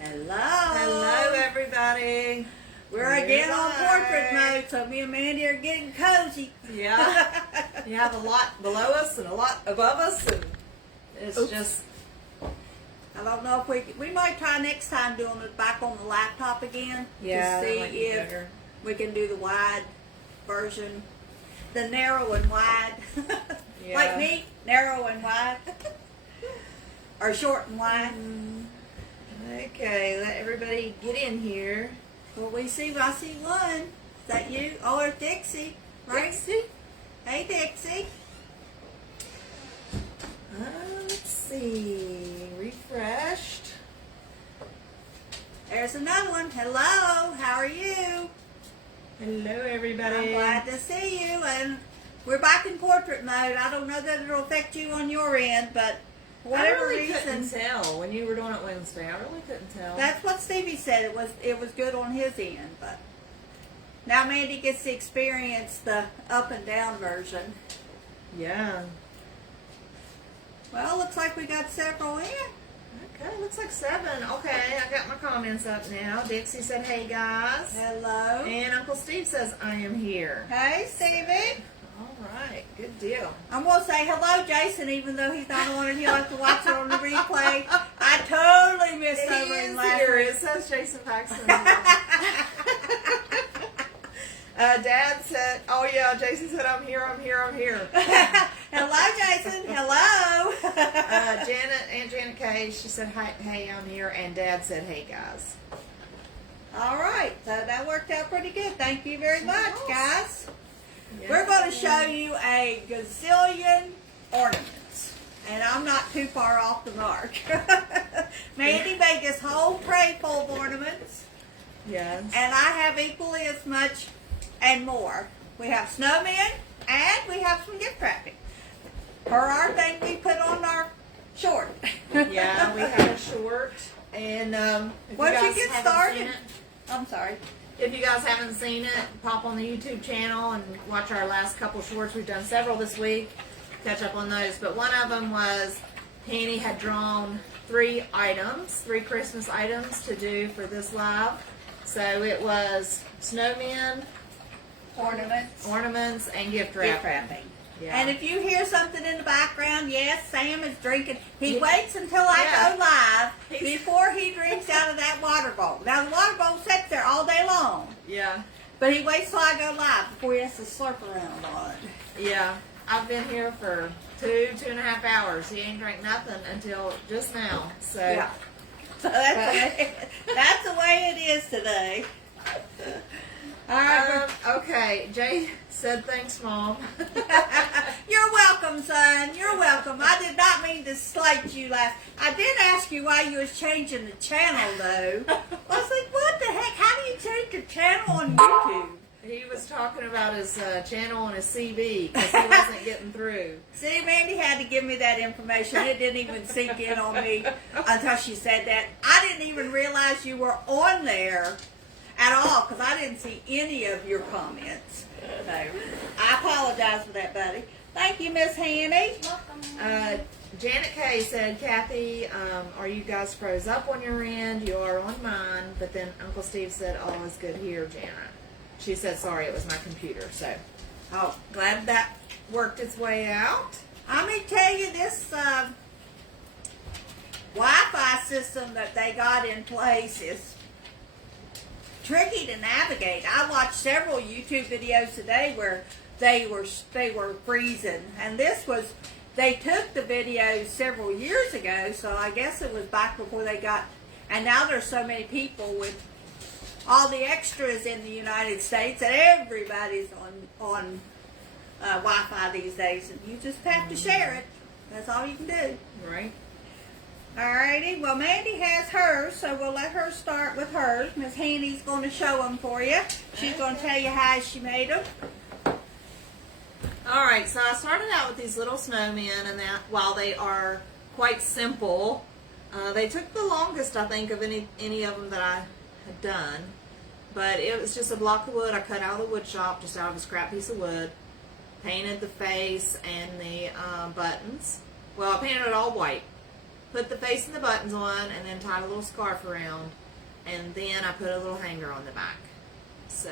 Hello. Hello, everybody. We're again on portrait mode, so me and Mandy are getting cozy. Yeah. You have a lot below us and a lot above us, and it's just. I don't know if we might try next time doing it back on the laptop again. Yeah, To that see might be if better. we can do the wide version, the narrow and wide. Yeah. Like me, narrow and wide, or short and wide. Okay, let everybody get in here. Well, I see one. Is that you? Oh, it's Dixie, right? Dixie? Hey, Dixie. Let's see. Refreshed. There's another one. Hello, how are you? Hello, everybody. I'm glad to see you, and we're back in portrait mode. I don't know that it'll affect you on your end, but for I whatever really reason, couldn't tell when you were doing it Wednesday. I really couldn't tell. that's what Stevie said. It was good on his end, but now Mandy gets to experience the up and down version. Yeah. Well, looks like we got several in. Okay, looks like 7. Okay, I got my comments up now. Dixie said, "Hey guys," Hello. and Uncle Steve says, "I am here." Hey, Stevie. All right, good deal. I'm going to say hello, Jason, even though he's not on it. He'll have to watch it on the replay. I totally missed over him last Here week. it says Jason Paxton. Dad said, "Oh yeah," Jason said, "I'm here. I'm here. I'm here." Hello, Jason. Hello. Aunt Janet K, she said, "Hi, hey, I'm here," and Dad said, "Hey guys." All right, so that worked out pretty good. Thank you very much, guys. Yeah. We're going to show you a gazillion ornaments, and I'm not too far off the mark. Mandy made this whole tray full of ornaments, Yes. and I have equally as much and more. We have snowmen, and we have some gift wrapping. For our thing we put on our short. Yeah, we have a short, and if Once you guys get haven't started, seen it, I'm sorry. if you guys haven't seen it, pop on the YouTube channel and watch our last couple shorts. We've done several this week. Catch up on those. But one of them was Penny had drawn 3 items, 3 Christmas items to do for this live. So it was snowmen, ornaments, and gift wrapping. Yeah. And if you hear something in the background, yes, Sam is drinking. He waits until I Yeah. go live before he drinks out of that water bowl. Now, the water bowl sits there all day long, Yeah. but he waits till I go live before he has to slurp around on it. Yeah. I've been here for 2.5 hours. He ain't drank nothing until just now. So Yeah. So that's the way it is today. All right. okay, Jay said thanks, Mom. You're welcome, son. You're welcome. I did not mean to slight you last. I did ask you why you was changing the channel, though. I was like, what the heck? How do you change your channel on YouTube? He was talking about his channel and his CV because he wasn't getting through. See, Mandy had to give me that information. It didn't even sink in on me until she said that. I didn't even realize you were on there at all because I didn't see any of your comments. So I apologize for that, buddy. Thank you, Miss Hanny. Janet K said, "Kathy, are you guys froze up on your end? You are on mine." But then Uncle Steve said, "All is good here, Janet." She said, "Sorry, it was my computer." So, Oh, glad that worked its way out. let me tell you, this Wi-Fi system that they got in place is tricky to navigate. I watched several YouTube videos today where they were freezing, and they took the videos several years ago, so I guess it was back before they got, and now there's so many people with all the extras in the United States that everybody's on Wi-Fi these days, and you just have to share it. That's all you can do. Right. Alrighty, well Mandy has hers, so we'll let her start with hers. Miss Hanny's going to show them for you. She's going to tell you how she made them. All right, so I started out with these little snowmen, and that while they are quite simple, they took the longest, I think, of any of them that I had done. But it was just a block of wood I cut out of the wood shop, just out of a scrap piece of wood. Painted the face and the buttons. Well, I painted it all white. put the face and the buttons on, and then tied a little scarf around, and then I put a little hanger on the back. So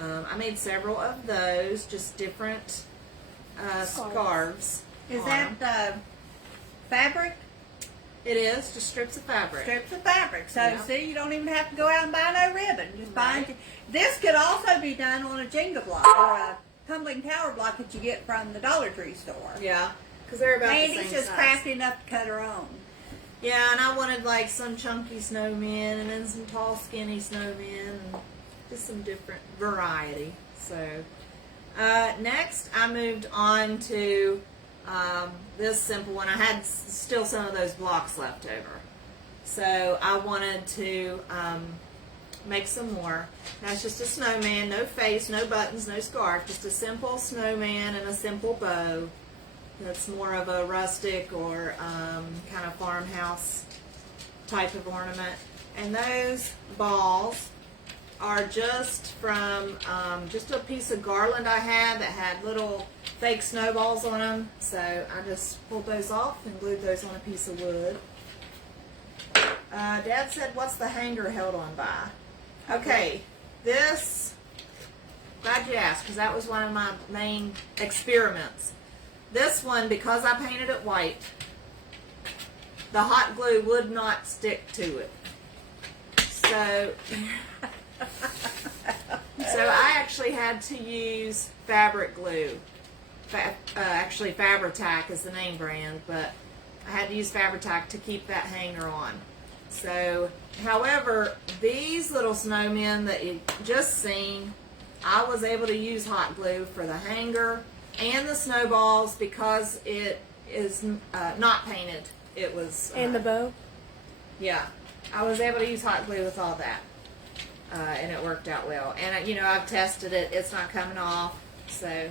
I made several of those, just different scarves. Is that fabric? It is, just strips of fabric. Strips of fabric. So, Yeah. see, you don't even have to go out and buy no ribbon. Just Right. buy. This could also be done on a Jenga block or a tumbling tower block that you get from the Dollar Tree store. Yeah, because they're about the Mandy's same just size. crafty enough to cut her own. Yeah, and I wanted like some chunky snowmen and then some tall skinny snowmen and just some different variety. So next I moved on to this simple one. I had still some of those blocks left over. So I wanted to make some more. Now it's just a snowman, no face, no buttons, no scarf, just a simple snowman and a simple bow. That's more of a rustic or kind of farmhouse type of ornament. And those balls are just from just a piece of garland I had that had little fake snowballs on them. So I just pulled those off and glued those on a piece of wood. Dad said, what's the hanger held on by? Okay, this, glad you asked, because that was one of my main experiments. This one, because I painted it white, the hot glue would not stick to it. So I actually had to use fabric glue. Actually, Fabri-Tac is the name brand, but I had to use Fabri-Tac to keep that hanger on. So, however, these little snowmen that you just seen, I was able to use hot glue for the hanger and the snowballs because it is not painted. It was... And the bow? Yeah. I was able to use hot glue with all that. And it worked out well. And, you know, I've tested it. It's not coming off. So,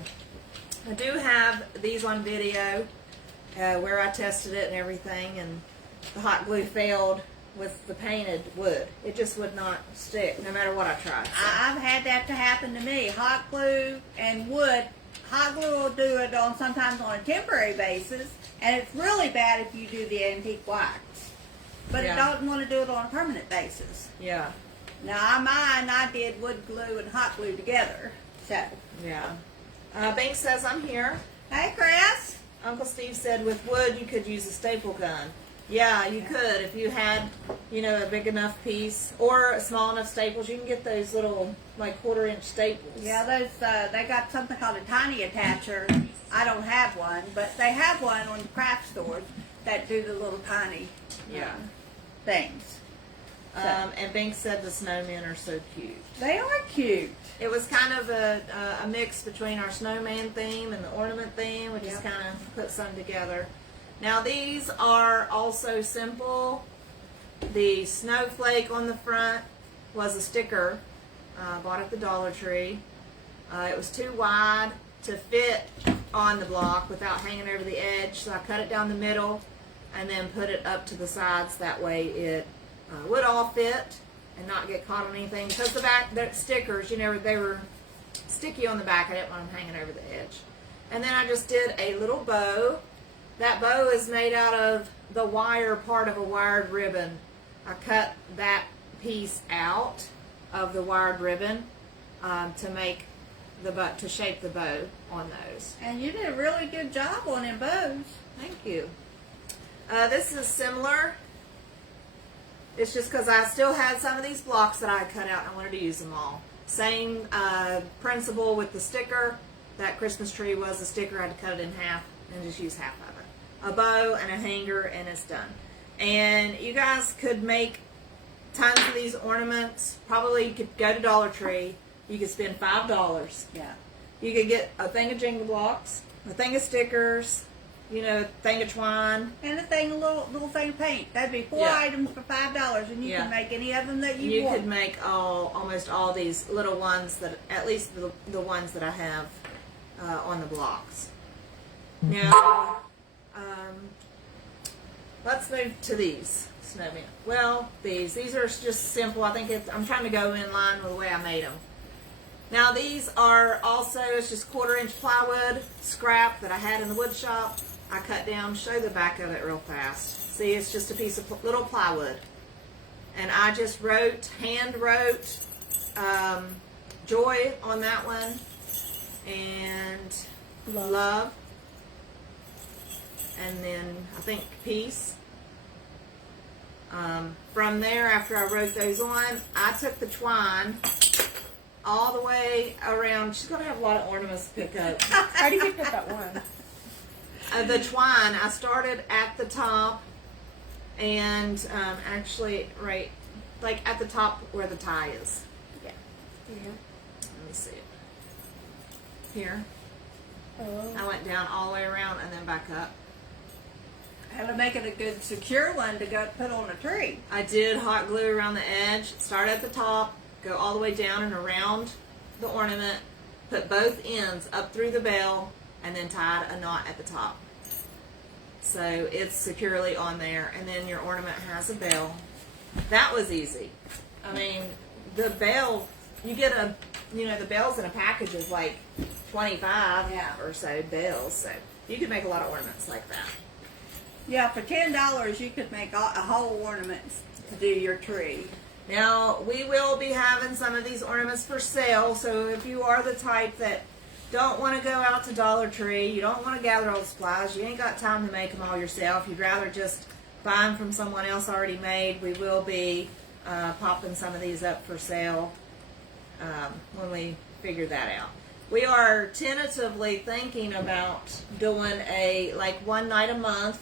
I do have these on video where I tested it and everything. And the hot glue failed with the painted wood. It just would not stick no matter what I tried. So. I've had that to happen to me. Hot glue and wood. Hot glue will do it on sometimes on a temporary basis, and it's really bad if you do the antique wax. But Yeah. it doesn't want to do it on a permanent basis. Yeah. Now mine, I did wood glue and hot glue together. So, Yeah. Bank says I'm here. hey Chris. Uncle Steve said with wood you could use a staple gun. Yeah, you could if you had, you know, a big enough piece or a small enough staples. You can get those little like 1/4-inch staples. Yeah, those they got something called a tiny attacher. I don't have one, but they have one on the craft stores that do the little tiny Yeah. things. And Bank said the snowmen are so cute. They are cute. It was kind of a mix between our snowman theme and the ornament theme. We just Yep. kind of put some together. Now these are also simple. The snowflake on the front was a sticker bought at the Dollar Tree. It was too wide to fit on the block without hanging over the edge, so I cut it down the middle and then put it up to the sides. That way it would all fit and not get caught on anything. Because the stickers, you know, they were sticky on the back. I didn't want them hanging over the edge. And then I just did a little bow. That bow is made out of the wire part of a wired ribbon. I cut that piece out of the wired ribbon to make to shape the bow on those. And you did a really good job on them bows. Thank you. This is similar. It's just because I still had some of these blocks that I cut out and I wanted to use them all. Same principle with the sticker. That Christmas tree was a sticker. I had to cut it in half and just use half of it. A bow and a hanger and it's done. And you guys could make tons of these ornaments. Probably you could go to Dollar Tree. You could spend $5. Yeah. You could get a thing of Jenga blocks, a thing of stickers, you know, a thing of twine. And a little thing of paint. That'd be 4 Yeah. items for $5, and you Yeah. can make any of them that you You want. could make almost all these little ones that, at least the ones that I have on the blocks. Now, let's move to these snowmen. Well, these are just simple. I think I'm trying to go in line with the way I made them. Now these are also, it's just 1/4-inch plywood scrap that I had in the wood shop. I cut down, show the back of it real fast. See, it's just a piece of little plywood. And I just hand wrote joy on that one, and love, and then I think peace. From there, after I wrote those on, I took the twine all the way around. She's going to have a lot of ornaments to pick up. How do you pick up that one? The twine, I started at the top, and actually right, like at the top where the tie is. Yeah. Let me see it. Here. Oh. I went down all the way around and then back up. How to make it a good secure one to go put on a tree. I did hot glue around the edge, start at the top, go all the way down and around the ornament, put both ends up through the bell, and then tied a knot at the top. So it's securely on there, and then your ornament has a bell. That was easy. I mean, the bell, you get the bells in a package of like 25 or so bells, so you could make a lot of ornaments like that. Yeah, for $10 you could make a whole ornament to do your tree. Now, we will be having some of these ornaments for sale, so if you are the type that don't want to go out to Dollar Tree, you don't want to gather all the supplies, you ain't got time to make them all yourself, you'd rather just buy them from someone else already made, we will be popping some of these up for sale when we figure that out. We are tentatively thinking about doing like one night a month,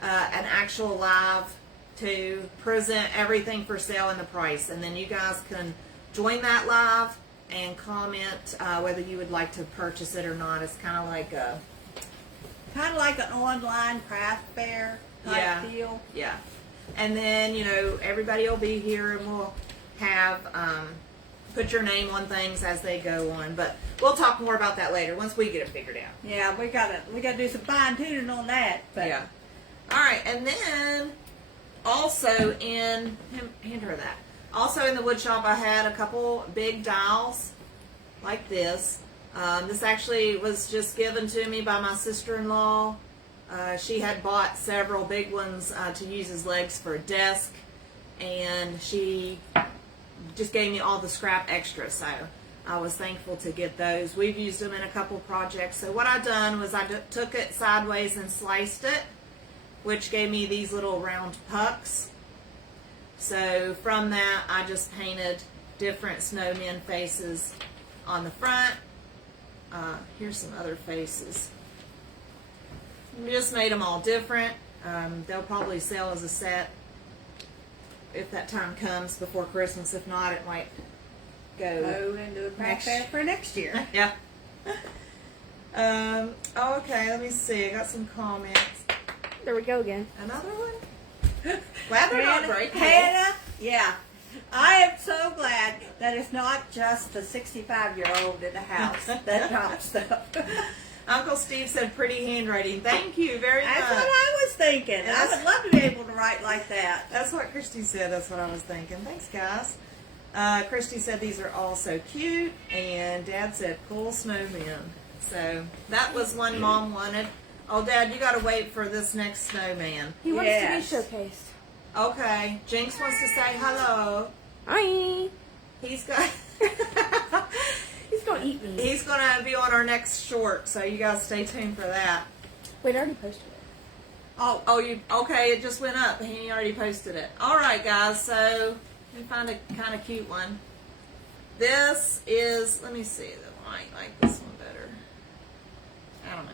an actual live to present everything for sale and the price, and then you guys can join that live and comment whether you would like to purchase it or not. It's kind of like an online craft fair type deal. Yeah. And then, everybody will be here, and we'll have put your name on things as they go on. But we'll talk more about that later once we get it figured out. Yeah, we gotta do some fine tuning on that. But yeah. All right, and then also hand her that. Also in the wood shop, I had a couple big dowels like this. This actually was just given to me by my sister-in-law. She had bought several big ones to use as legs for a desk, and she just gave me all the scrap extra, so I was thankful to get those. We've used them in a couple projects. So what I done was I took it sideways and sliced it, which gave me these little round pucks. So from that, I just painted different snowmen faces on the front. Here's some other faces. Just made them all different. They'll probably sell as a set if that time comes before Christmas. If not, it might go into a craft fair for next year. Yeah. Okay, let me see. I got some comments. There we go again. Another one? Glad they're not breaking. Hannah, yeah. I am so glad that it's not just the 65-year-old in the house that drops stuff. Uncle Steve said pretty handwriting. Thank you very much. That's what I was thinking. I would love to be able to write like that. That's what Christy said. That's what I was thinking. Thanks, guys. Christy said these are all so cute, and Dad said cool snowmen. So that was one Mom wanted. Oh, Dad, you got to wait for this next snowman. He wants Yes. to be showcased. Okay. Jinx wants to say hello. Hi. He's got... He's going to eat me. He's going to be on our next short, so you guys stay tuned for that. Wait, I already posted it. Oh, you okay? It just went up. He already posted it. All right, guys. So let me find a kind of cute one. This is. Let me see. I might like this one better. I don't know.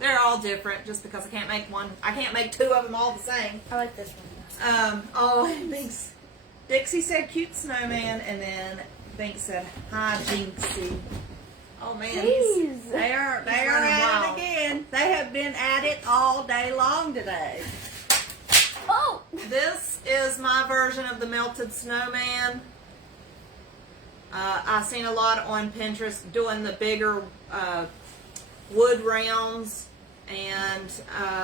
They're all different, just because I can't make one. I can't make two of them all the same. I like this one. Oh, thanks. Dixie said cute snowman, and then Bink said hi, Jinxie. Oh man, Jeez. They are running at it wild. again. They have been at it all day long today. Oh! This is my version of the melted snowman. I've seen a lot on Pinterest doing the bigger wood rounds, and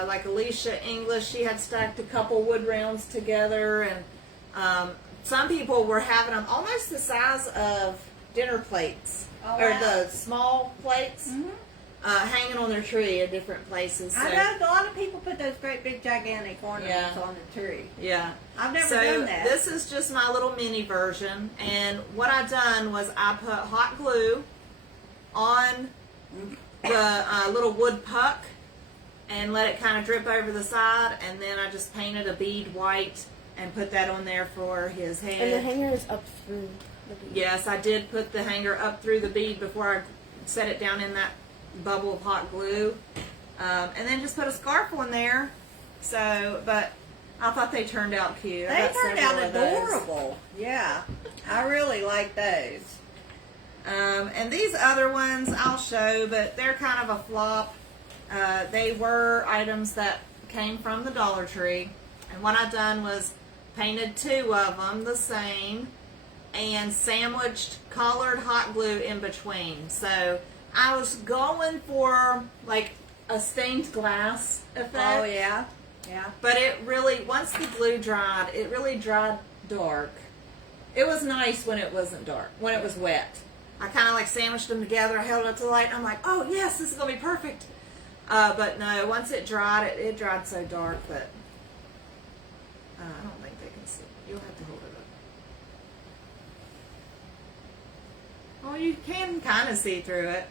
like Alicia English, she had stacked a couple wood rounds together, and some people were having them almost the size of dinner plates, Oh, or wow. the small plates. Mm-hmm. hanging on their tree at different places. So, I know a lot of people put those great big gigantic ornaments Yeah. on the tree. yeah. I've never So done that. this is just my little mini version, and what I done was I put hot glue on the little wood puck and let it kind of drip over the side, and then I just painted a bead white and put that on there for his head. And the hanger is up through the bead. Yes, I did put the hanger up through the bead before I set it down in that bubble of hot glue. And then just put a scarf on there. So, but I thought they turned out cute. I They got turned several out of those. adorable. Yeah, I really like those. And these other ones I'll show, but they're kind of a flop. They were items that came from the Dollar Tree. And what I done was painted 2 of them the same and sandwiched colored hot glue in between. So I was going for like a stained glass effect. Oh yeah, yeah. But it really, once the glue dried, it really dried dark. It was nice when it wasn't dark, when it was wet. I kind of like sandwiched them together, I held it up to the light, and I'm like, oh yes, this is going to be perfect. But no, once it dried, it dried so dark that I don't think they can see. You'll have to hold it up. Oh, you can kind of see through it.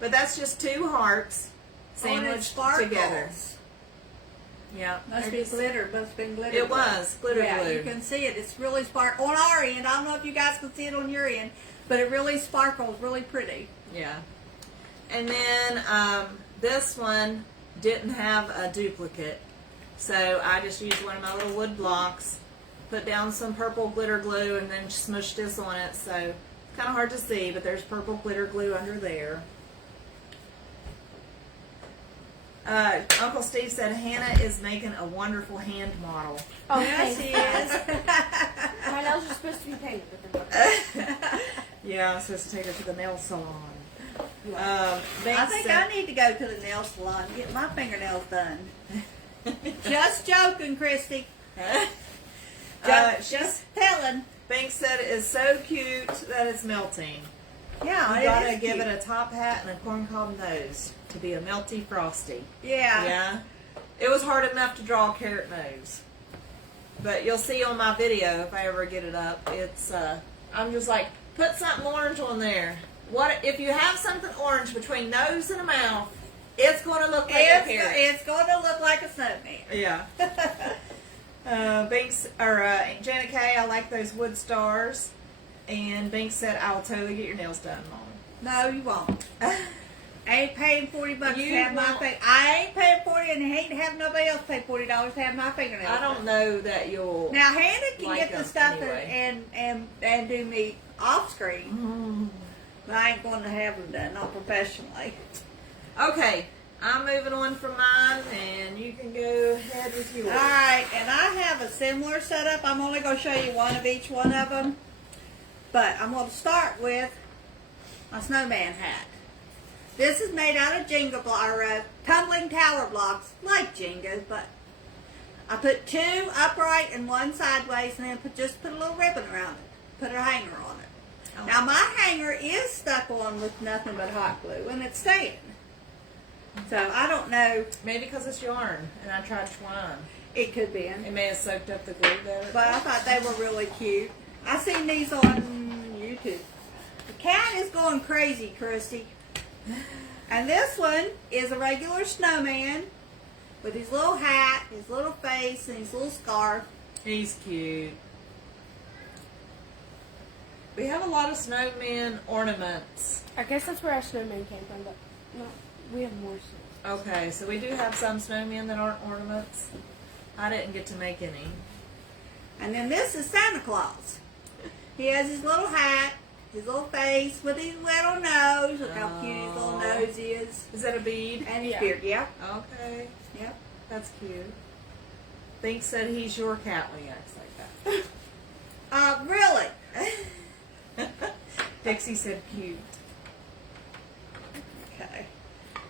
But that's just 2 hearts And it sandwiched sparkles. together. Yeah. Must they're be just- glitter. Must have been glitter. It glue. was glitter Yeah, glue. you can see it. It's really spark on our end. I don't know if you guys can see it on your end, but it really sparkles, really pretty. Yeah. And then this one didn't have a duplicate. So I just used one of my little wood blocks, put down some purple glitter glue, and then smushed this on it. So it's kind of hard to see, but there's purple glitter glue under there. Uncle Steve said Hannah is making a wonderful hand model. Oh, Yes, thanks. he is. My nails are supposed to be painted different. Yeah, I'm supposed to take her to the nail salon. I Banks think said- I need to go to the nail salon and get my fingernails done. Just joking, Christy. Just telling. Banks said it is so cute that it's melting. Yeah, You gotta it is give cute. it a top hat and a corncob nose to be a melty frosty. Yeah. Yeah. It was hard enough to draw a carrot nose. But you'll see on my video if I ever get it up. It's I'm just like, put something orange on there. What if you have something orange between nose and a mouth, it's gonna look like a carrot. It's going to look like a snowman. Yeah. Banks Janet Kay, I like those wood stars. And Banks said, I will totally get your nails done, Mom. No, you won't. I ain't paying $40 to You have my won't. thing. I ain't paying $40 and I ain't having nobody else pay $40 to have my fingernails. I don't know that you'll. Now Hannah can like get the them stuff anyway. and do me off screen, Mm. but I ain't going to have them done, not professionally. Okay, I'm moving on from mine, and you can go ahead with yours. All right, and I have a similar setup. I'm only going to show you one of each one of them, but I'm going to start with my snowman hat. This is made out of Jenga tumbling tower blocks, like Jenga, but I put 2 upright and 1 sideways, and then just put a little ribbon around it. Put a hanger on it. Oh. Now my hanger is stuck on with nothing but hot glue, and it's staying. So I don't know. Maybe because it's yarn, and I tried twine. It could be. It may have soaked up the glue better. But I thought they were really cute. I seen these on YouTube. The cat is going crazy, Christy. And this one is a regular snowman with his little hat, his little face, and his little scarf. He's cute. We have a lot of snowman ornaments. I guess that's where our snowman came from, but no, we have more snow. Okay, so we do have some snowmen that aren't ornaments. I didn't get to make any. And then this is Santa Claus. He has his little hat, his little face with his little nose. Look how cute his little Aw. nose is. Is that a bead? And his Yeah. beard. Yep. Okay, Yep. that's cute. Bink said he's your cat when he acts like that. Really? Dixie said cute. Okay.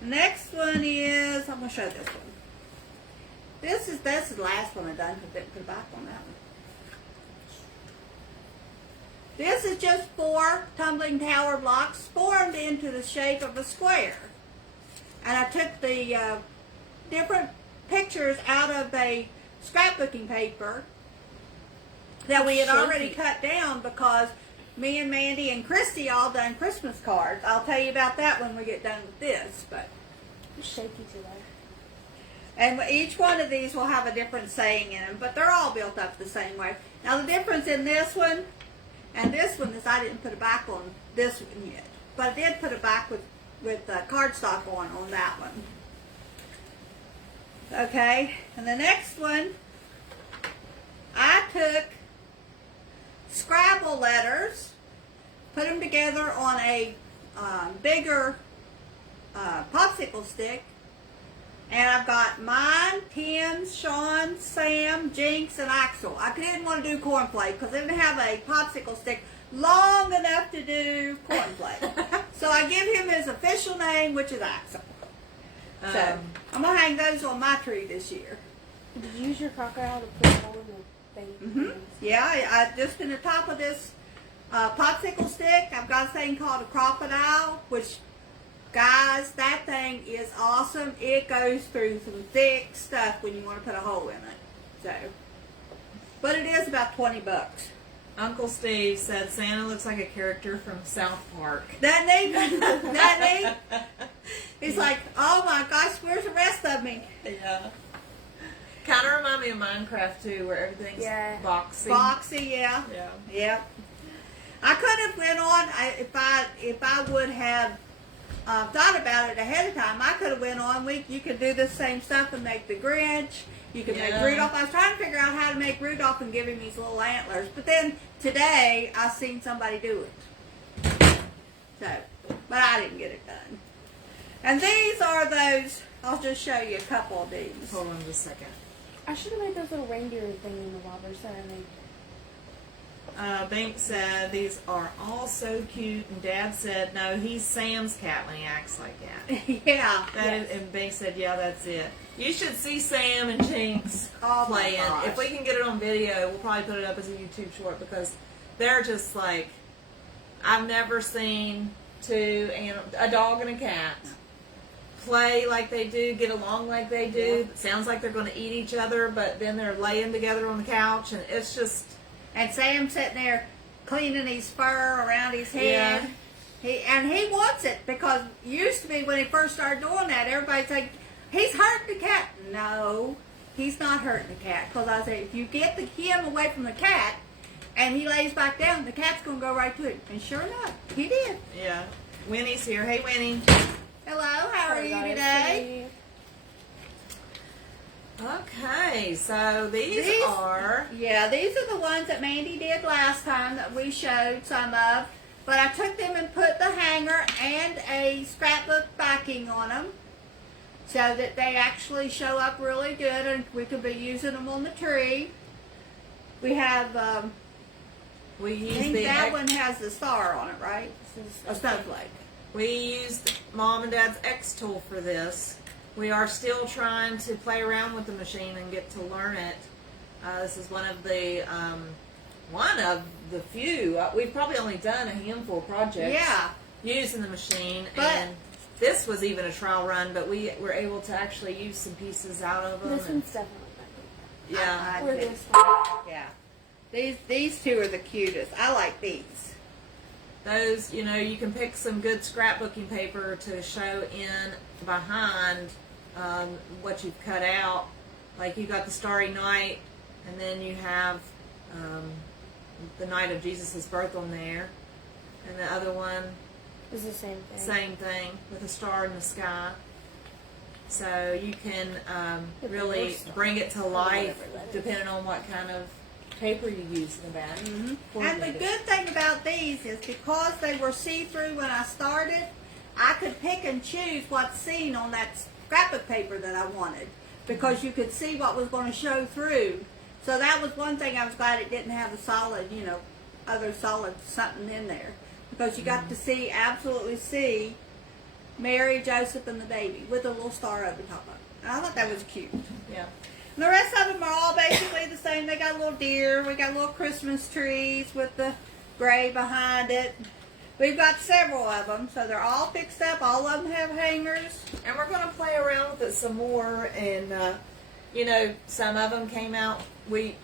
Next one is, I'm going to show this one. This is the last one I done. I didn't put back on that one. This is just 4 tumbling tower blocks formed into the shape of a square. and I took the different pictures out of a scrapbooking paper that we had already cut down because me and Mandy and Christy all done Christmas cards. I'll tell you about that when we get done with this. But It's shaky today. and each one of these will have a different saying in them, but they're all built up the same way. Now the difference in this one and this one is I didn't put a back on this one yet, but I did put a back with cardstock on that one. Okay, and the next one, I took Scrabble letters, put them together on a bigger popsicle stick, and I've got mine, Tim's, Sean, Sam, Jinx, and Axel. I didn't want to do cornflake because I didn't have a popsicle stick long enough to do cornflake. So I give him his official name, which is Axel. So I'm going to hang those on my tree this year. Did you use your crocodile to put a hole in the thing? Yeah, I just in the top of this popsicle stick, I've got a thing called a crocodile, which, guys, that thing is awesome. It goes through some thick stuff when you want to put a hole in it. So, but it is about $20. Uncle Steve said Santa looks like a character from South Park. That neat? That neat? He's like, oh my gosh, where's the rest of me? Yeah. Kind of remind me of Minecraft too, where everything's boxy. Boxy, yeah. Yeah. Yep. I could have went on if I would have thought about it ahead of time. I could have went on. You could do the same stuff and make the Grinch. You could make Rudolph. I was trying to figure out how to make Rudolph and give him these little antlers. But then today I seen somebody do it. So, but I didn't get it done. And these are those. I'll just show you a couple of these. Hold on just a second. I should have made those little reindeer thing in the bobbers that I made. Bank said these are all so cute, and Dad said no, he's Sam's cat when he acts like that. Yeah. And Bank said, yeah, that's it. You should see Sam and Jinx Oh my playing. gosh. If we can get it on video, we'll probably put it up as a YouTube short because they're just like, I've never seen a dog and a cat play like they do, get along like they do. Yeah. It sounds like they're going to eat each other, but then they're laying together on the couch, and it's just... And Sam's sitting there cleaning his fur around his head. Yeah. He wants it because used to be when he first started doing that, everybody's like, he's hurting the cat. No, he's not hurting the cat. Because I say, if you get him away from the cat and he lays back down, the cat's going to go right to him. And sure enough, he did. Yeah. Winnie's here. Hey, Winnie. Hello, how are you Guys, today? Okay, so these are... Yeah, these are the ones that Mandy did last time that we showed some of. But I took them and put the hanger and a scrapbook backing on them so that they actually show up really good and we could be using them on the tree. We have, We I used think the that one has the star on it, right? A snowflake. We used Mom and Dad's X tool for this. We are still trying to play around with the machine and get to learn it. This is one of the few. We've probably only done a handful of projects using the machine. And this was even a trial run, but we were able to actually use some pieces out of them. This one's definitely better. Yeah. Or this one. Yeah. These two are the cutest. I like these. Those, you can pick some good scrapbooking paper to show in behind what you've cut out. Like you got the Starry Night, and then you have the night of Jesus' birth on there. And the other one, It's the same thing. same thing, with a star in the sky. So you can really bring it to life depending on what kind of paper you use in the back. And the good thing about these is because they were see-through when I started, I could pick and choose what's seen on that scrapbook paper that I wanted because you could see what was going to show through. So that was one thing I was glad it didn't have a solid, other solid something in there because you got to absolutely see Mary, Joseph, and the baby with a little star over the top of it. And I thought that was cute. Yeah. And the rest of them are all basically the same. They got little deer. We got little Christmas trees with the gray behind it. we've got several of them, so they're all fixed up. All of them have hangers. And we're going to play around with it some more. And, you know, some of them came out. We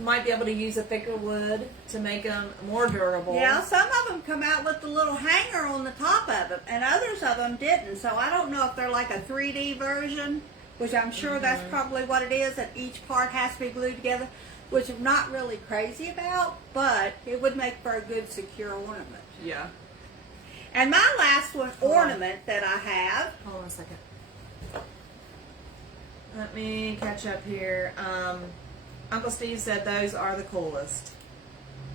might be able to use a thicker wood to make them more durable. Yeah, some of them come out with the little hanger on the top of it, and others of them didn't. So I don't know if they're like a 3D version, which I'm sure that's probably what it is, that each part has to be glued together, which I'm not really crazy about, but it would make for a good secure ornament. Yeah. And my last one, ornament that I have. Hold on a second. Let me catch up here. Uncle Steve said those are the coolest.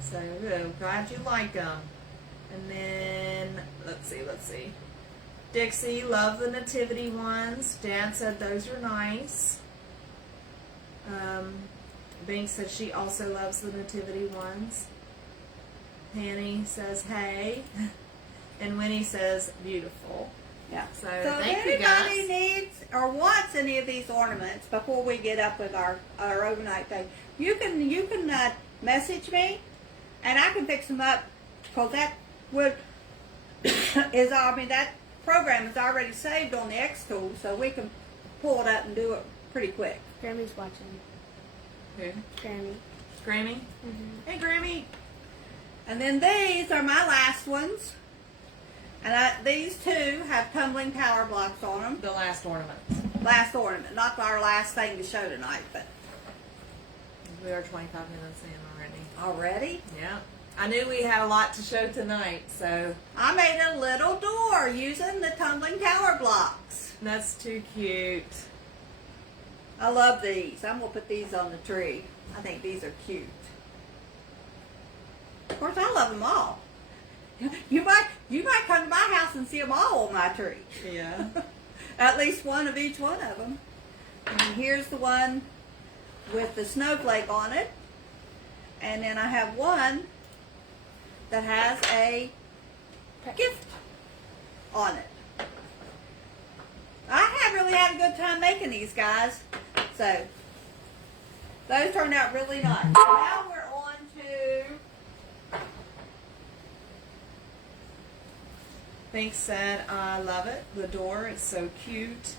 So, glad you like them. And then, let's see. Dixie, love the nativity ones. Dad said those are nice. Bink said she also loves the nativity ones. Hanny says, hey. And Winnie says, beautiful. Yeah. So if thank you anybody guys. needs or wants any of these ornaments before we get up with our overnight thing, you can message me, and I can fix them up. Cause that would that program is already saved on the X tool, so we can pull it up and do it pretty quick. Grammy's watching. Who? Grammy. Grammy? Mm-hmm. Hey, Grammy. And then these are my last ones. And these two have tumbling power blocks on them. The last ornament. Last ornament, not our last thing to show tonight, but We are 25 minutes in already. already. Yeah. I knew we had a lot to show tonight, so I made a little door using the tumbling tower blocks. that's too cute. I love these. I'm gonna put these on the tree. I think these are cute. Of course, I love them all. You might come to my house and see them all on my tree. Yeah. At least one of each one of them. And here's the one with the snowflake on it. And then I have one that has a gift on it. I have really had a good time making these, guys. So, those turned out really nice. Now we're on to... Bink said, I love it. The door is so cute.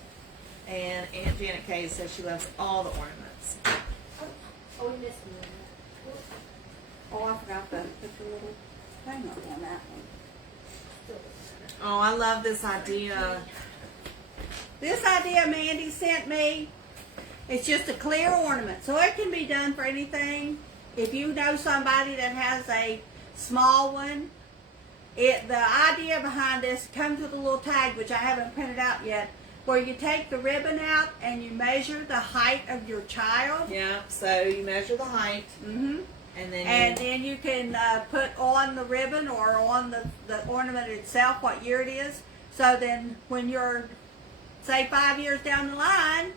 And Aunt Janet Kay says she loves all the ornaments. Oh, we missed one. Oh, I forgot to put the little thing on that one. Oh, I love this idea. This idea Mandy sent me, it's just a clear ornament. So it can be done for anything. If you know somebody that has a small one, the idea behind this comes with a little tag, which I haven't printed out yet, where you take the ribbon out and you measure the height of your child. Yeah, so you measure the height. Mm-hmm. And then You can put on the ribbon or on the ornament itself what year it is. So then when you're, say, 5 years down the line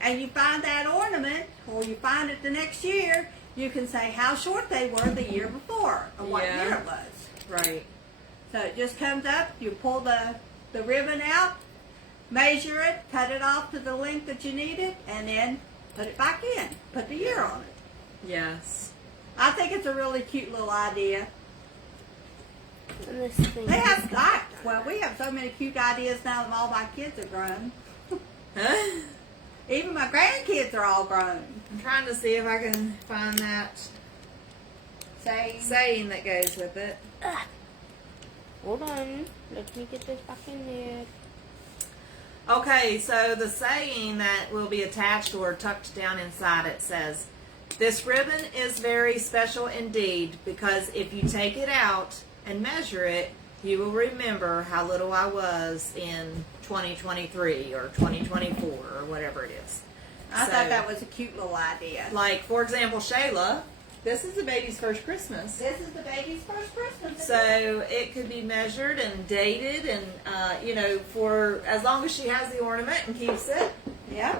and you find that ornament or you find it the next year, you can say how short they were the year before or what Yeah. year it was. right. So it just comes up, you pull the ribbon out, measure it, cut it off to the length that you need it, and then put it back in. Put the year on it. Yes. I think it's a really cute little idea. And this thing. They have we have so many cute ideas now that all my kids are grown. Huh? Even my grandkids are all grown. I'm trying to see if I can find that saying that goes with it. Hold on. Let me get this back in there. Okay, so the saying that will be attached or tucked down inside it says, "This ribbon is very special indeed, because if you take it out and measure it, you will remember how little I was in 2023 or 2024 or whatever it is." I thought that was a cute little idea. Like, for example, Shayla, this is the baby's first Christmas. This is the baby's first Christmas. So it could be measured and dated and, for as long as she has the ornament and keeps it, Yeah.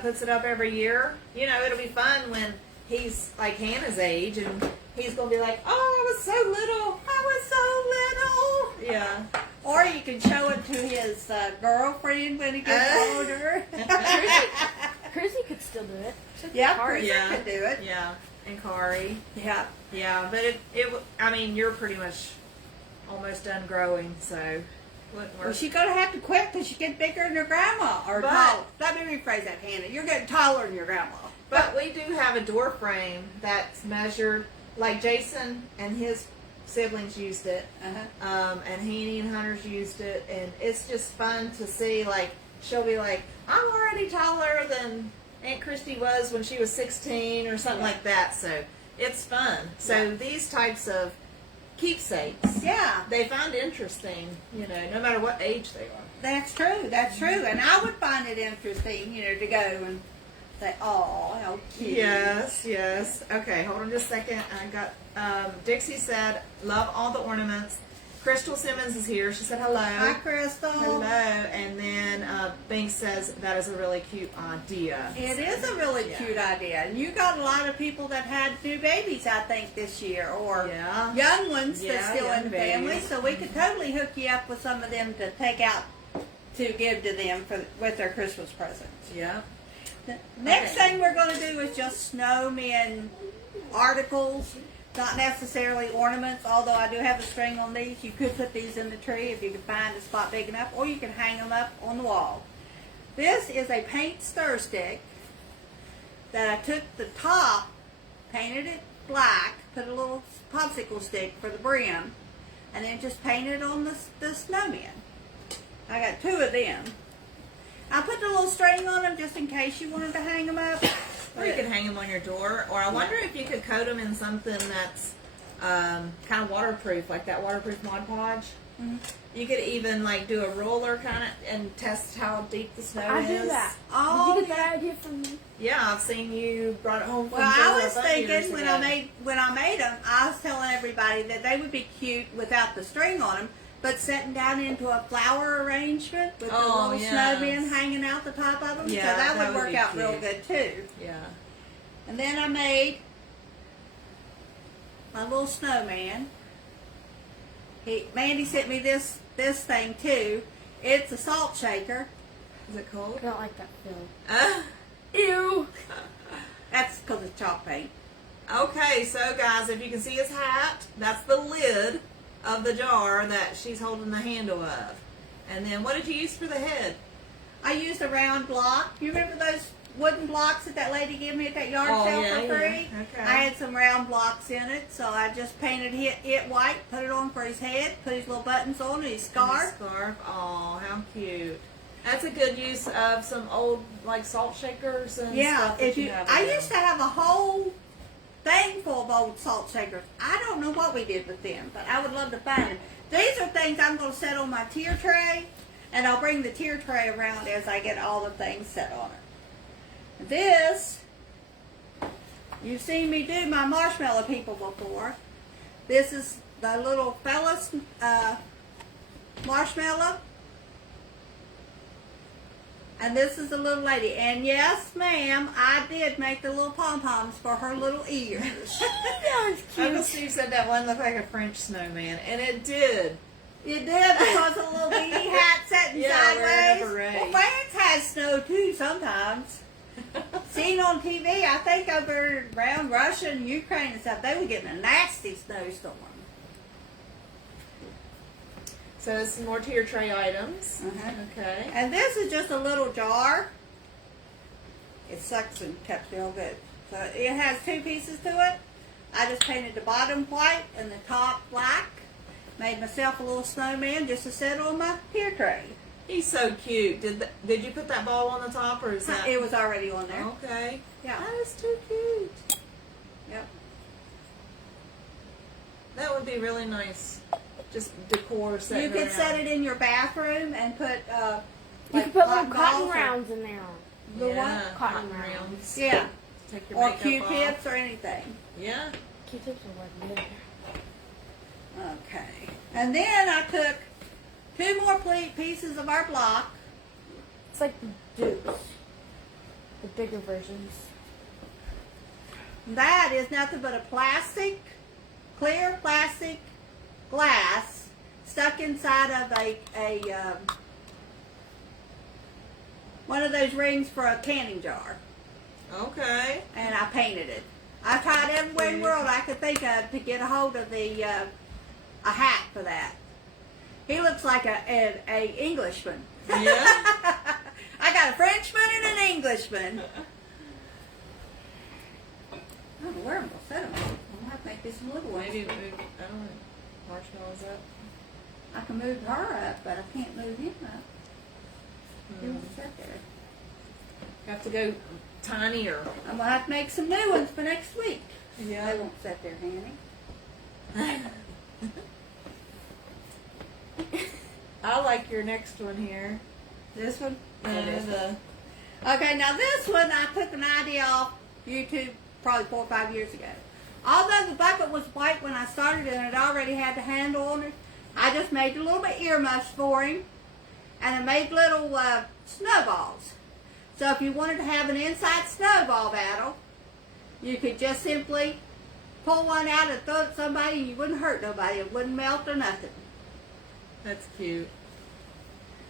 puts it up every year. It'll be fun when he's like Hannah's age and he's going to be like, oh, I was so little. I was so little. Yeah. Or you can show it to his girlfriend when he gets older. Chrissy could still do it. So could Yeah, Kari. Chrissy could do it. Yeah. And Kari. Yeah. Yeah, but you're pretty much almost done growing, so wouldn't Well, work. she's gonna have to quit because she gets bigger than her grandma, or But- tall. Let me rephrase that, Hannah. You're getting taller than your grandma. But we do have a door frame that's measured, like Jason and his siblings used it, and Haney and Hunter's used it, and it's just fun to see. Like, she'll be like, I'm already taller than Aunt Christy was when she was 16 or something like that, so it's fun. So these types of keepsakes, Yeah, they find interesting, you know, no matter what age they are. that's true. That's true. And I would find it interesting, you know, to go and say, "Oh, how cute." Yes, yes. Okay, hold on just a second. I got Dixie said, love all the ornaments. Crystal Simmons is here. She said hello. Hi, Crystal. Hello. And then Bink says that is a really cute idea. It is a really cute idea. And you got a lot of people that had new babies, I think, this year, or Yeah. young ones Yeah, that's still young in the family. babies. So we could totally hook you up with some of them to take out to give to them with their Christmas presents. Yeah. The next Okay. thing we're going to do is just snowmen articles, not necessarily ornaments, although I do have a string on these. You could put these in the tree if you could find a spot big enough, or you can hang them up on the wall. This is a paint stir stick that I took the top, painted it black, put a little popsicle stick for the brim, and then just painted on the snowmen. I got 2 of them. I put the little string on them just in case you wanted to hang them up. Or you could hang them on your door. Or I wonder if you could coat them in something that's kind of waterproof, like that waterproof Mod Podge. Mhm. You could even like do a roller kind of and test how deep the snow I is. do that. Oh, Did you get that idea from me? Yeah, I've seen you brought it home from Well, I Villa was a bunch of years thinking when ago. I made them, I was telling everybody that they would be cute without the string on them, but setting down into a flower arrangement with the little yes. snowmen hanging out the top of them. Yeah, so that that would would work be out real cute. good too. Yeah. And then I made my little snowman. Mandy sent me this thing too. It's a salt shaker. Is it cold? I don't like that feeling. Ew. That's because it's chalk paint. Okay, so guys, if you can see his hat, that's the lid of the jar that she's holding the handle of. And then what did you use for the head? I used a round block. You remember those wooden blocks that lady gave me at that yard Oh, sale yeah, for free? yeah. Okay. I had some round blocks in it, so I just painted it white, put it on for his head, put his little buttons on, and his scarf. Scarf. Oh, how cute. That's a good use of some old like salt shakers and Yeah, stuff that if you, have I around. used to have a whole thing full of old salt shakers. I don't know what we did with them, but I would love to find them. These are things I'm going to set on my tier tray, and I'll bring the tier tray around as I get all the things set on it. This, you've seen me do my marshmallow people before. This is the little fella's marshmallow. And this is the little lady. And yes, ma'am, I did make the little pom-poms for her little ears. That was Uncle cute. Steve said that one looked like a French snowman, and it did. It did, because of the little beanie hat setting Yeah, wearing a sideways. beret. Well, France has snow too sometimes. Seen on TV, I think over around Russia and Ukraine and stuff, they were getting a nasty snowstorm. So there's some more tier tray items. Uh-huh. Okay. And this is just a little jar. It sucks and cuts real good. So it has 2 pieces to it. I just painted the bottom white and the top black. Made myself a little snowman just to set on my tier tray. He's so cute. Did you put that ball on the top, or is that? It was already on there. Okay. Yeah. That is too cute. Yep. That would be really nice. Just decor set. You could set it in your bathroom and put You like could put hot little cotton balls or- rounds in there. The what? Yeah, Cotton cotton rounds. rounds. Yeah. Take your Or makeup Q-tips off. or anything. Yeah. Q-tips are working there. Okay. And then I took 2 more pieces of our block. It's like the dupes. The bigger versions. That is nothing but a clear plastic glass stuck inside of a one of those rings for a canning jar. Okay. And I painted it. I tried every way in the world I could think of to get a hold of the a hat for that. He looks like a Englishman. Yeah. I got a Frenchman and an Englishman. I don't know where I'm going to set them. I'm going to have to make this some little ones. Maybe move, I don't know, marshmallows up. I can move her up, but I can't move him up. He won't sit there. Have to go tinier. I'm going to have to make some new ones for next week. Yeah. They won't sit there, Hanny. I like your next one here. This one? Or this one? And Okay, now this one I took an idea off YouTube probably 4 or 5 years ago. Although the bucket was white when I started and it already had the handle on it, I just made a little bit earmuffs for him, and I made little snowballs. So if you wanted to have an inside snowball battle, you could just simply pull one out and throw it at somebody and you wouldn't hurt nobody. It wouldn't melt or nothing. that's cute.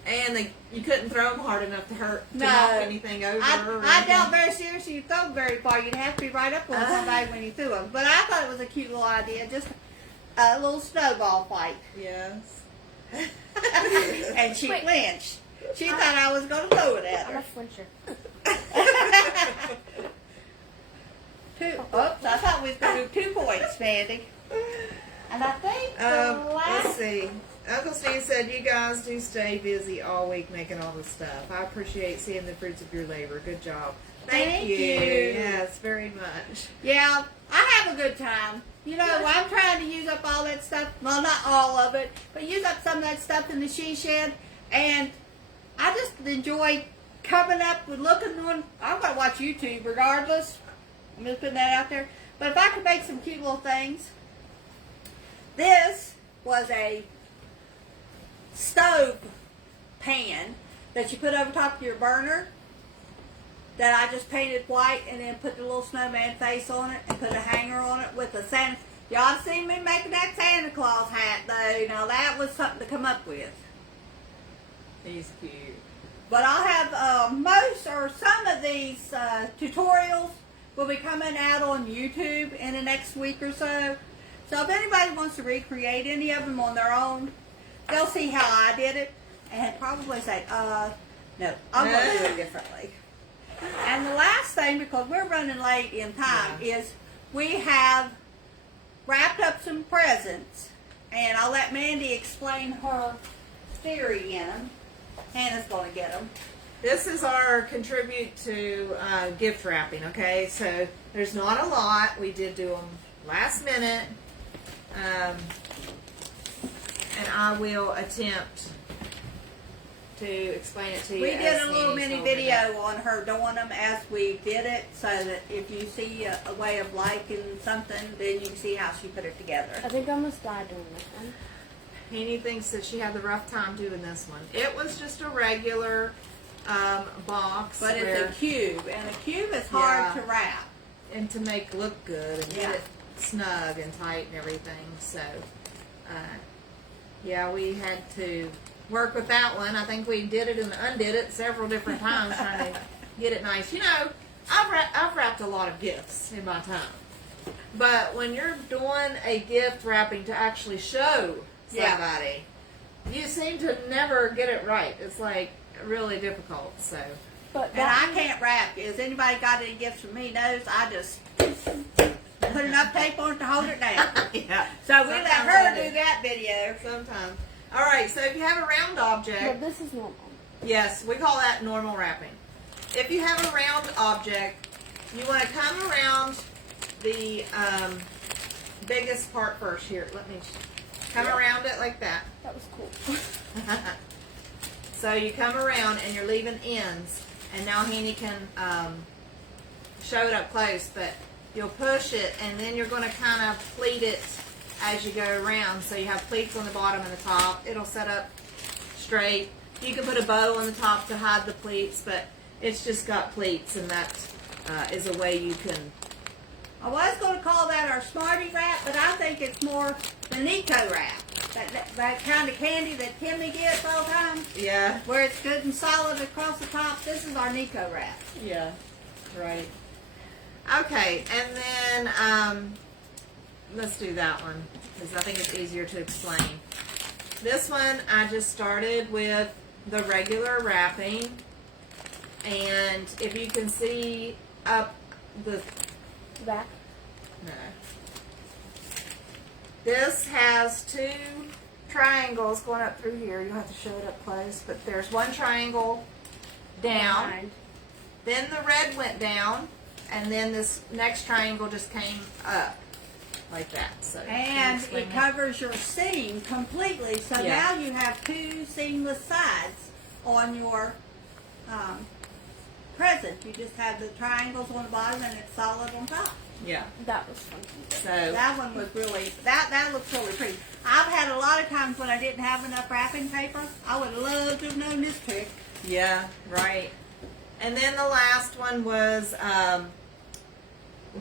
And you couldn't throw them hard enough to hurt to No. knock anything over. or I anything. doubt very seriously you throw them very far. You'd have to be right up on somebody when you threw them. But I thought it was a cute little idea, just a little snowball fight. Yes. And she Wait. flinched. She thought I was going to throw it at I'm her. a flincher. Oops, I thought we was going to do 2 points, Mandy. And I think the Let's last... see. Uncle Steve said, you guys do stay busy all week making all this stuff. I appreciate seeing the fruits of your labor. Good job. Thank you. Yes, very much. Yeah, I have a good time. You know, I'm trying to use up all that stuff. Well, not all of it, but use up some of that stuff in the she shed. And I just enjoy coming up with looking on. I'm going to watch YouTube regardless. I'm just putting that out there. But if I could make some cute little things. This was a stove pan that you put over top of your burner that I just painted white and then put the little snowman face on it and put a hanger on it with a Santa. You ought to see me making that Santa Claus hat though. Now that was something to come up with. He's cute. But I'll have most or some of these tutorials will be coming out on YouTube in the next week or so. So if anybody wants to recreate any of them on their own, they'll see how I did it and probably say, no, I'm going to do it differently. And the last thing, because we're running late in time, is we have wrapped up some presents. And I'll let Mandy explain her theory in them. Hannah's going to get them. This is our contribute to gift wrapping, okay? So there's not a lot. We did do them last minute. And I will attempt to explain it to you. We did as a little Nanny's mini holding video it. on her doing them as we did it, so that if you see a way of liking something, then you can see how she put it together. I think I almost died doing this one. Penny thinks that she had the rough time doing this one. It was just a regular box. But where, it's a cube, and a cube is hard Yeah. to wrap. and to make look good and Yeah. get it snug and tight and everything. So, yeah, we had to work with that one. I think we did it and undid it several different times trying to get it nice. You know, I've wrapped a lot of gifts in my time. But when you're doing a gift wrapping to actually show somebody, you seem to never get it right. It's like really difficult. So, But And I can't wrap. Has anybody got any gifts from me? Knows I just put enough tape on it to hold it down. yeah. So we let Sometimes her I do that video. Sometimes. All right. So if you have a round object. But this is normal. Yes, we call that normal wrapping. If you have a round object, you want to come around the biggest part first. Here, let me come around it like that. That was cool. So you come around and you're leaving ends, and now Henny can show it up close, but you'll push it, and then you're going to kind of pleat it as you go around. So you have pleats on the bottom and the top. It'll set up straight. You can put a bow on the top to hide the pleats, but it's just got pleats, and that is a way you can. I was going to call that our Smarty wrap, but I think it's more the Nico wrap. That kind of candy that Timmy gets all the time, Yeah. where it's good and solid across the top. This is our Nico wrap. Yeah. Right. Okay, and then let's do that one because I think it's easier to explain. This one I just started with the regular wrapping, and if you can see up the Back. no. This has two triangles going up through here. You'll have to show it up close, but there's one triangle down. Behind. Then the red went down, and then this next triangle just came up like that. So can you And explain it that? covers your seam completely. So Yeah. now you have two seamless sides on your present. You just have the triangles on the bottom and it's solid on top. Yeah. That was funky. So That one was really, that looks really pretty. I've had a lot of times when I didn't have enough wrapping paper. I would love to have known this trick. yeah, right. And then the last one was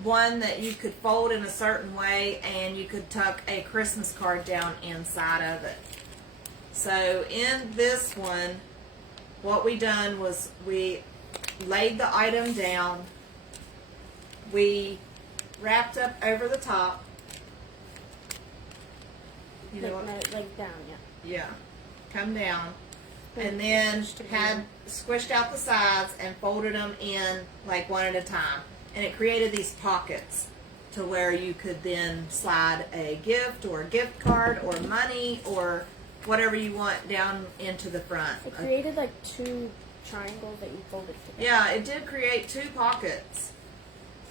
one that you could fold in a certain way, and you could tuck a Christmas card down inside of it. So in this one, what we done was we laid the item down, we wrapped up over the top. You know what? Like down, yeah. Yeah, come down, and then had squished out the sides and folded them in like one at a time, and it created these pockets to where you could then slide a gift or a gift card or money or whatever you want down into the front. It created like two triangles that you folded together. Yeah, it did create two pockets.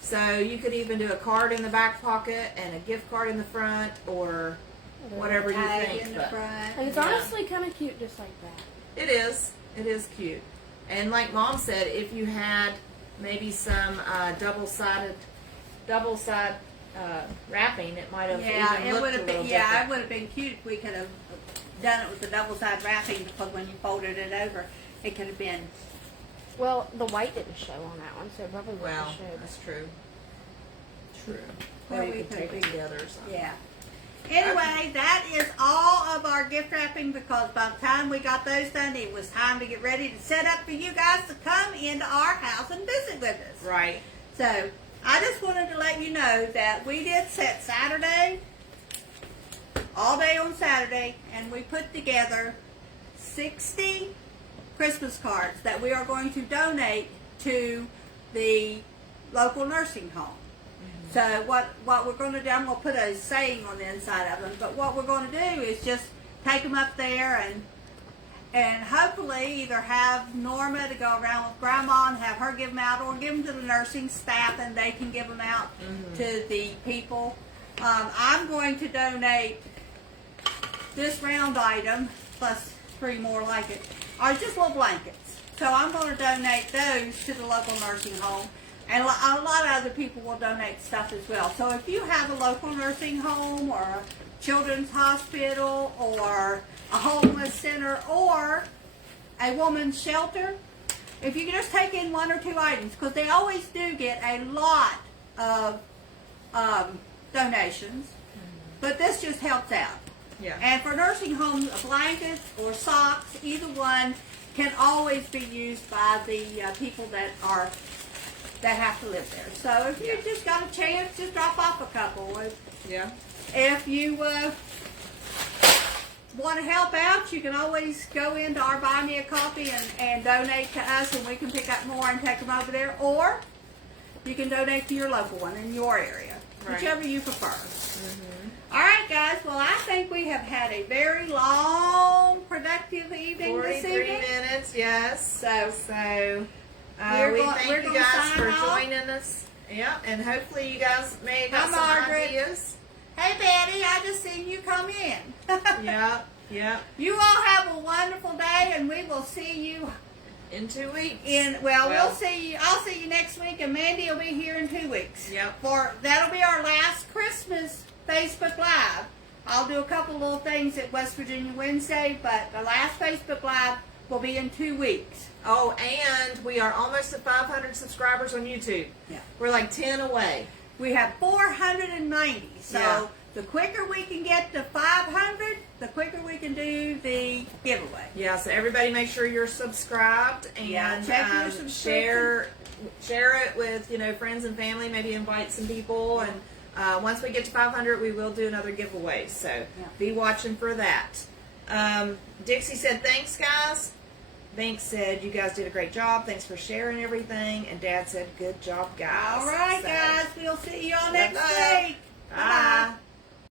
So you could even do a card in the back pocket and a gift card in the front, or whatever you Tag think. in the but- front. And it's Yeah. honestly kind of cute just like that. It is. It is cute. And like Mom said, if you had maybe some double-sided wrapping, it might have Yeah, even it looked would a have little been. Yeah, it different. would have been cute if we could have done it with the double side wrapping, because when you folded it over, it could have been. Well, the white didn't show on that one, so it probably wouldn't Well, have showed. that's true. True. Well, Or you we could could tape be- it together or something. Yeah. Anyway, that is all of our gift wrapping, because by the time we got those done, it was time to get ready to set up for you guys to come into our house and visit with us. Right. So, I just wanted to let you know that we did set Saturday, all day on Saturday, and we put together 60 Christmas cards that we are going to donate to the local nursing home. So what we're going to do, I'm going to put a saying on the inside of them, but what we're going to do is just take them up there and hopefully either have Norma to go around with Grandma and have her give them out, or give them to the nursing staff and they can give them out to the people. I'm going to donate this round item plus 3 more like it, are just little blankets. So I'm going to donate those to the local nursing home. And a lot of other people will donate stuff as well. So if you have a local nursing home or a children's hospital or a homeless center or a woman's shelter, if you can just take in 1 or 2 items, because they always do get a lot of donations, but this just helps out. Yeah. And for nursing homes, blankets or socks, either one can always be used by the people that have to live there. So if you just got a chance, just drop off a couple. Yeah. If you want to help out, you can always go into our Buy Me a Coffee and donate to us, and we can pick up more and take them over there. Or you can donate to your local one in your area, Right. whichever you prefer. All right, guys. Well, I think we have had a very long, productive evening this 43 evening. minutes, yes. So We we're thank we're you gonna guys sign for off. joining us. Yeah, and hopefully you guys may have got Hi, some Margaret. ideas. Hey, Betty, I just seen you come in. Yeah, yeah. You all have a wonderful day, and we will see you In 2 weeks. we'll see you. I'll see you next week, and Mandy will be here in 2 weeks. Yep. That'll be our last Christmas Facebook Live. I'll do a couple little things at West Virginia Wednesday, but the last Facebook Live will be in 2 weeks. Oh, and we are almost at 500 subscribers on YouTube. Yeah. We're like 10 away. We have 490, so Yeah. the quicker we can get to 500, the quicker we can do the giveaway. Yeah, so everybody make sure you're subscribed and Yeah, check your subscription. share it with, friends and family, maybe invite some people, and Once we get to 500, we will do another giveaway. So be watching for that. Dixie said, thanks, guys. Banks said, you guys did a great job. Thanks for sharing everything. And Dad said, good job, guys. All right, So, guys. We'll see you all love, next love. week. Bye. Bye.